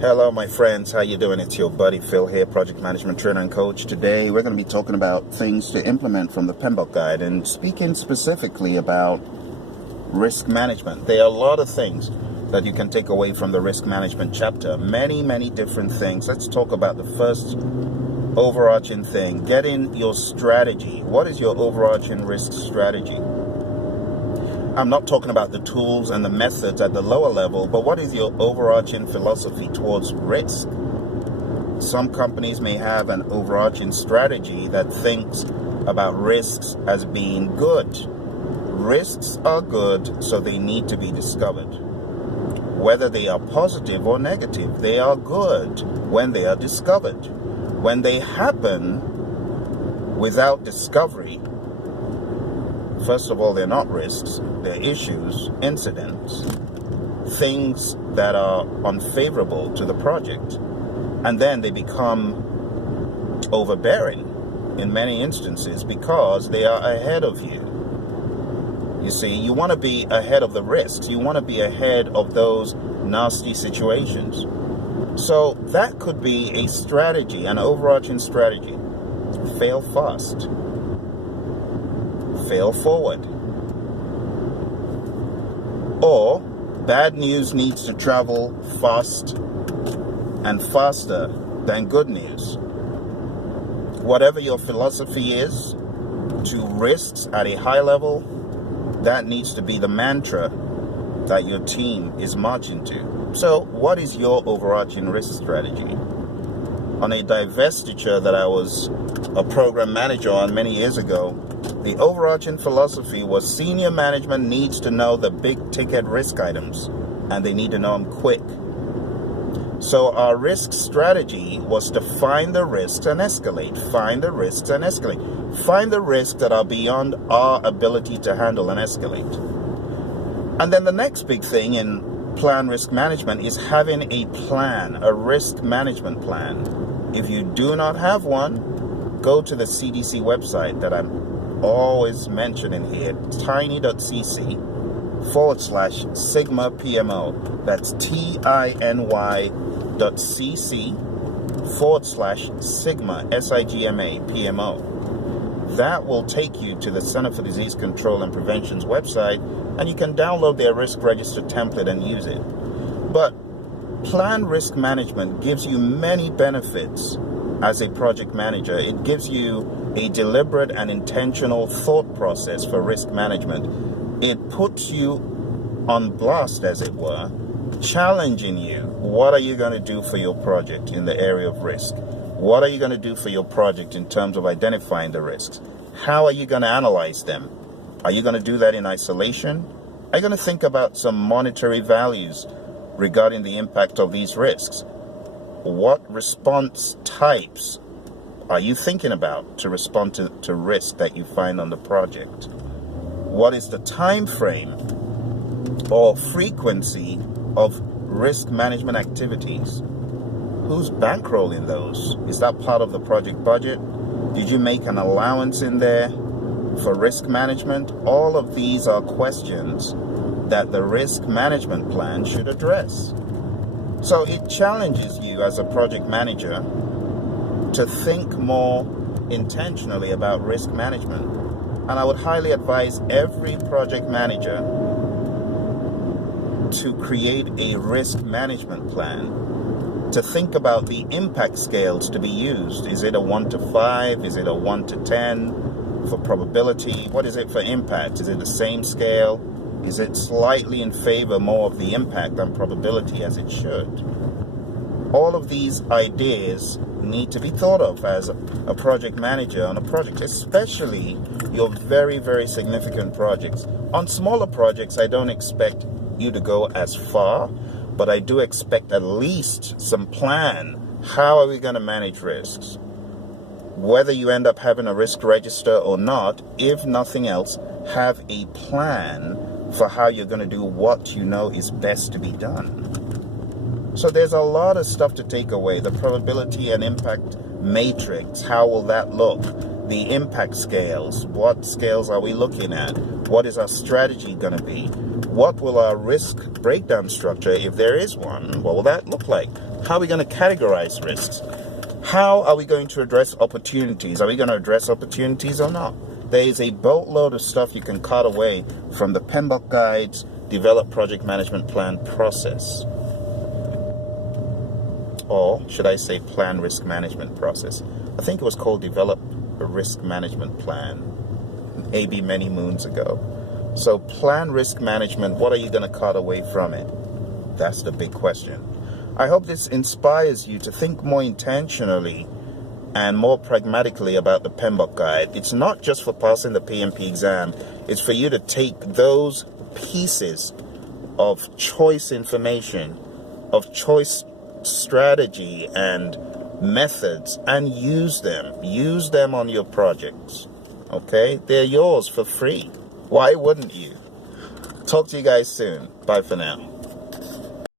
Hello my friends, how you doing? It's your buddy Phil here, project management trainer and coach. Today we're going to be talking about things to implement from the PMBOK guide and speaking specifically about risk management. There are a lot of things that you can take away from the risk management chapter. Many different things. Let's talk about the first overarching thing, getting your strategy. What is your overarching risk strategy? I'm not talking about the tools and the methods at the lower level, but what is your overarching philosophy towards risk? Some companies may have an overarching strategy that thinks about risks as being good. Risks are good, so they need to be discovered. Whether they are positive or negative, they are good when they are discovered. When they happen without discovery, first of all, they're not risks, they're issues, incidents, things that are unfavorable to the project. And then they become overbearing in many instances because they are ahead of you. You see, you want to be ahead of the risks. You want to be ahead of those nasty situations. So that could be a strategy, an overarching strategy. Fail fast. Fail forward. Or bad news needs to travel fast and faster than good news. Whatever your philosophy is to risks at a high level, that needs to be the mantra that your team is marching to. So what is your overarching risk strategy? On a divestiture that I was a program manager on many years ago, the overarching philosophy was senior management needs to know the big ticket risk items, and they need to know them quick. So our risk strategy was to find the risks and escalate, find the risks and escalate, find the risks that are beyond our ability to handle and escalate. And then the next big thing in plan risk management is having a plan, a risk management plan. If you do not have one, go to the CDC website that I'm always mentioning here, tiny.cc/Sigma PMO. That's tiny.cc/Sigma SIGMA PMO. That will take you to the Center for Disease Control and Prevention's website, and you can download their risk register template and use it. But plan risk management gives you many benefits as a project manager. It gives you a deliberate and intentional thought process for risk management. It puts you on blast, as it were, challenging you. What are you going to do for your project in the area of risk? What are you going to do for your project in terms of identifying the risks? How are you going to analyze them? Are you going to do that in isolation? Are you going to think about some monetary values regarding the impact of these risks? What response types are you thinking about to respond to risk that you find on the project? What is the time frame or frequency of risk management activities? Who's bankrolling those? Is that part of the project budget? Did you make an allowance in there for risk management? All of these are questions that the risk management plan should address. So it challenges you as a project manager to think more intentionally about risk management. And I would highly advise every project manager to create a risk management plan, to think about the impact scales to be used. Is it a 1 to 5? Is it a 1 to 10 for probability? What is it for impact? Is it the same scale? Is it slightly in favor more of the impact than probability, as it should? All of these ideas need to be thought of as a project manager on a project, especially your very significant projects. On smaller projects, I don't expect you to go as far, but I do expect at least some plan. How are we going to manage risks? Whether you end up having a risk register or not, if nothing else, have a plan for how you're going to do what you know is best to be done. So there's a lot of stuff to take away. The probability and impact matrix, how will that look? The impact scales, what scales are we looking at? What is our strategy going to be? What will our risk breakdown structure, if there is one, what will that look like? How are we going to categorize risks? How are we going to address opportunities? Are we going to address opportunities or not? There is a boatload of stuff you can cut away from the PMBOK Guides Develop Project Management Plan process. Or should I say Plan Risk Management process? I think it was called Develop a Risk Management Plan, maybe many moons ago. So Plan Risk Management, what are you going to cut away from it? That's the big question. I hope this inspires you to think more intentionally and more pragmatically about the PMBOK Guide. It's not just for passing the PMP exam. It's for you to take those pieces of choice information, of choice strategy and methods, and use them. Use them on your projects. Okay? They're yours for free. Why wouldn't you? Talk to you guys soon. Bye for now.